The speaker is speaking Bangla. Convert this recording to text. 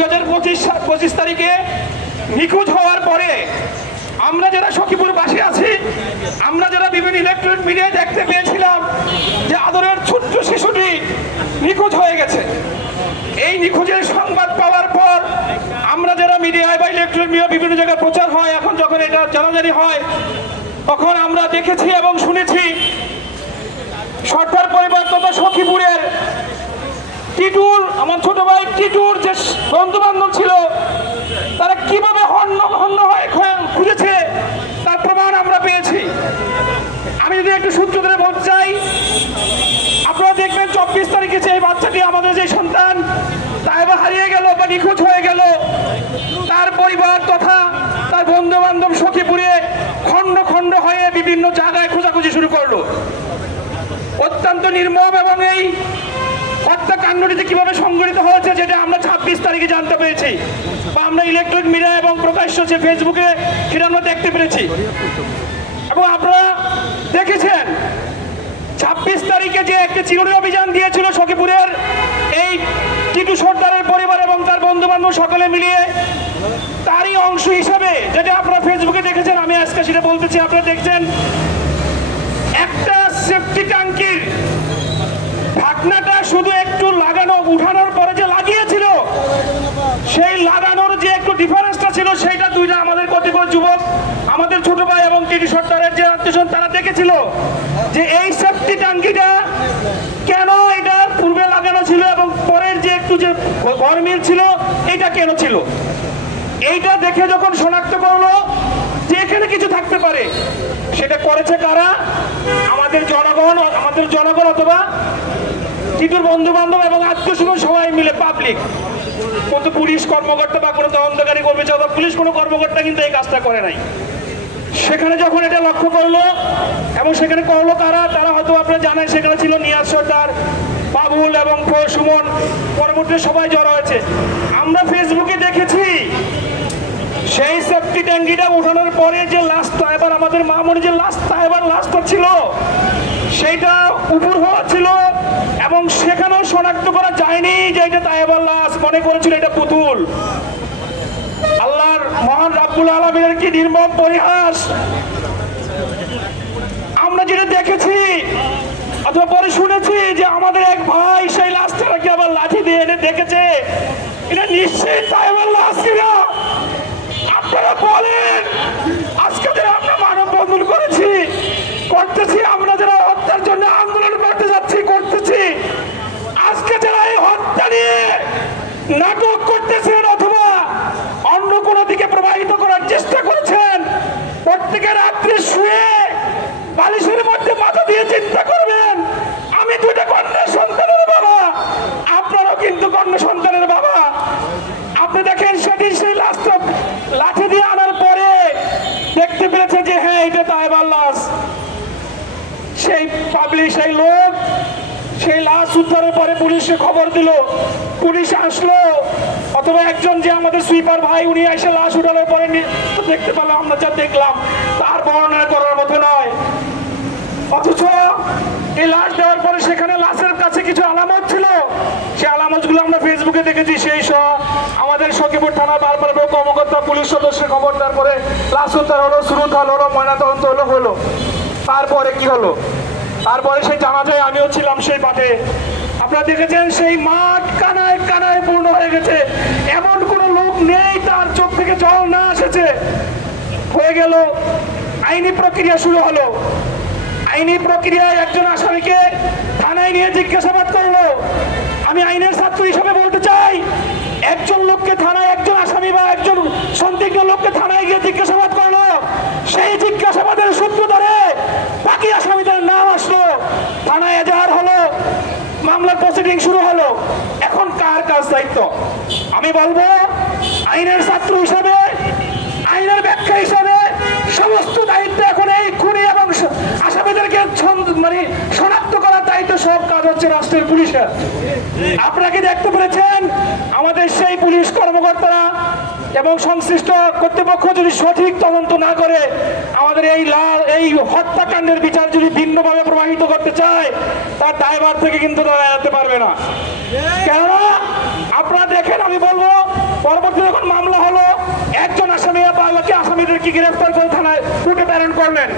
2025 তারিখে নিখোঁজ হওয়ার পরে আমরা যারা সখীপুরবাসী আছি, আমরা যারা বিভিন্ন ইলেকট্রনিক মিডিয়ায় দেখতে পেয়েছিলাম যে আদরের ছোট্ট শিশুটি নিখোঁজ হয়ে গেছে। এই নিখোঁজের সংবাদ পাওয়ার পর আমরা যারা মিডিয়ায় বা ইলেকট্রনিক মিডিয়া বিভিন্ন জায়গায় প্রচার হয়, এখন যখন এটা জানাজানি হয়, তখন আমরা দেখেছি এবং শুনেছি সরকার পরিবার তথা সখীপুরের টিটুর, আমার ছোট ভাই টিটুর যে বন্ধু বান্ধব ছিল, তারা কিভাবে হন্য হয়ে খুঁজেছে তার প্রমাণ আমরা পেয়েছি। আমি যদি একটু সূত্র ধরে বলতে চাই, আপনারা দেখবেন 24 তারিখে যে বাচ্চাটি, আমাদের যে সন্তান তাইবা হারিয়ে গেল বা নিখোঁজ হয়ে গেল, তার পরিবার তথা তার বন্ধু বান্ধব সখীপুরে খণ্ড খণ্ড হয়ে বিভিন্ন জায়গায় খোঁজাখুঁজি শুরু করলো। অত্যন্ত নির্মম এবং এই হত্যাকাণ্ডটি কিভাবে সংঘটিত হয়েছে যেটা আমরা 26 তারিখে জানতে পেরেছি, বা আমরা ইলেকট্রনিক মিডিয়া এবং প্রকাশ্য যে ফেসবুকে সেটা আমরা দেখতে পেরেছি। এবং আপনারা দেখেছেন 26 তারিখে যে একটি চিরুনি অভিযান দিয়েছিল সখীপুরের এই টিটু সর্দারের পরিবার এবং তার বন্ধু বান্ধব সকলে মিলিয়ে, তারই অংশ হিসাবে যেটা আপনারা ফেসবুকে দেখেছেন, আমি আজকে সেটা বলতেছি। আপনারা দেখছেন একটা সেফটি ট্যাঙ্কির ঢাকনাটা শুধু একটু লাগানো, উঠানোর পরে যে লাগিয়েছিল, সেই লাগানোর যে একটু ডিফারেন্সটা ছিল, সেইটা দুইটা আমাদের কতিপয় যুবক, আমাদের ছোট ভাই এবং টিটু সর্দারের যে আত্মীয় তারা দেখেছিল যে এই সেফটি ট্যাঙ্কিটা কেন এটা পূর্বে লাগানো ছিল এবং পরের যে একটু যে গরমিল ছিল এটা কেন ছিল। এইটা দেখে যখন শনাক্ত করলো যে এখানে কিছু থাকতে পারে, সেটা করেছে কারা? আমাদের জনগণ অথবা টিটুর বন্ধু বান্ধব এবং আত্মীয় স্বজন সবাই মিলে, পাবলিক। কিন্তু পুলিশ কর্মকর্তা বা কোনো তদন্তকারী কর্মচারী অথবা পুলিশ কোনো কর্মকর্তা কিন্তু এই কাজটা করে নাই। সেখানে যখন এটা লক্ষ্য করলো এবং সেখানে করলো তারা হয়তো আপনারা জানেন, সেখানে ছিল নিয়াজ সর্দার, বাবুল এবং সুমন, পরবর্তী সবাই জড়ো হয়েছে। আমরা ফেসবুকে দেখেছি সেই সেফটি ট্যাঙ্কিটা উঠানোর পরে যে লাশটা, এবার আমাদের মামুনি যে লাশটা ছিল সেইটা উপর হওয়া ছিল এবং সেখানেও শনাক্ত করা যায়নি যে এটা তাইবার লাশ, মনে করেছিল এটা পুতুল। আল্লাহর মহান রাব্বুল আলামিনের কি নির্মম পরিহাস। আমরা যেটা দেখেছি অথবা পরে শুনেছি যে আমাদের এক ভাই সেই লাশটাকে আবার লাঠি দিয়ে এনে দেখেছে, এটা নিশ্চয়ই তাইবার লাশ কিনা। আপনারা বলেন, আজকে যারা আমরা মানববন্ধন করতেছি, আমরা যারা হত্যার জন্য আন্দোলন করতেছি, আজকে যারা এই হত্যা নিয়ে নাটক করতেছেন অথবা অন্য কোনো দিকে প্রবাহিত করার চেষ্টা করছেন, প্রত্যেকের রাত্রে শুয়ে বালিশের মধ্যে মাথা দিয়ে চিন্তা করবেন, আমি দুইটা কন্যা সন্তানের বাবা, আপনারাও কিন্তু কন্যা সন্তানের বাবা। আপনি দেখেন সেদিন সেই লাঠি দিয়ে আনার পরে দেখতে পেরেছে যে হ্যাঁ এটা তাইবার লাশ। সেই পাবলিক, সেই লোক সেই লাশ উদ্ধারের পরে পুলিশে খবর দিল, পুলিশ আসলো, অথবা একজন যে আমাদের সুইপার ভাই উনি এসে লাশ উঠানোর পরে দেখতে পেলাম, আমরা যা দেখলাম তার বর্ণনা করার মতো নয়। অথচ এই লাশ দেওয়ার পরে সেখানে লাশের কাছে কিছু আলামত ছিল, সেই আলামতগুলো আমরা ফেসবুকে দেখেছি। সেই সহ আমাদের সখীপুর থানা বারবার কর্মকর্তা পুলিশ সদস্যের খবর দেওয়ার পরে লাশ উদ্ধার হলো, শ্রুত হলো, ময়নাতদন্ত হলো। তারপরে কি হলো? তারপরে সেই জানাজায় আমিও ছিলাম সেই মাঠে। আপনারা দেখেছেন সেই মাঠ কানায় কানায় পূর্ণ হয়ে গেছে, এমন কোন লোক নেই তার চোখ থেকে জল না এসেছে। হয়ে গেল আইনি প্রক্রিয়া শুরু হলো। আইনি প্রক্রিয়ায় একজন আসামিকে থানায় নিয়ে জিজ্ঞাসাবাদ করলো। আমি আইনের ছাত্র হিসেবে বলতে চাই, একজন লোককে থানায়, একজন আসামি বা একজন সন্দিগ্ধ লোককে থানায় গিয়ে জিজ্ঞাসাবাদ করলো, সেই জিজ্ঞাসাবাদের সূত্র ধরে বাকি আসামিদের নাম আসলো, থানায় এজাহার হলো, মামলার প্রসিডিং শুরু হলো। এখন কার কাজ দায়িত্ব? আমি বলবো আইনের ছাত্র হিসাবে, আইনের ব্যাখ্যা হিসাবে সমস্ত দায়িত্ব এখন এই খুনি এবং আসামিদেরকে শনাক্ত করার দায়িত্ব, সব কাজ হচ্ছে রাষ্ট্রের পুলিশের। আপনাকে দেখতে পেরেছেন আমাদের সেই পুলিশ কর্মকর্তারা এবং সংশ্লিষ্ট কর্তৃপক্ষ যদি সঠিক তদন্ত না করে আমাদের এই হত্যাকাণ্ডের বিচার যদি ভিন্নভাবে প্রবাহিত করতে চায়, তার দায়ভার থেকে কিন্তু তারা এড়াতে পারবে না। কেননা আপনারা দেখেন, আমি বলবো পরবর্তী যখন মামলা হলো একজন আসামি বাকি আসামিদেরকে গ্রেফতার করে থানায় কোর্টে প্রেরণ করলেন।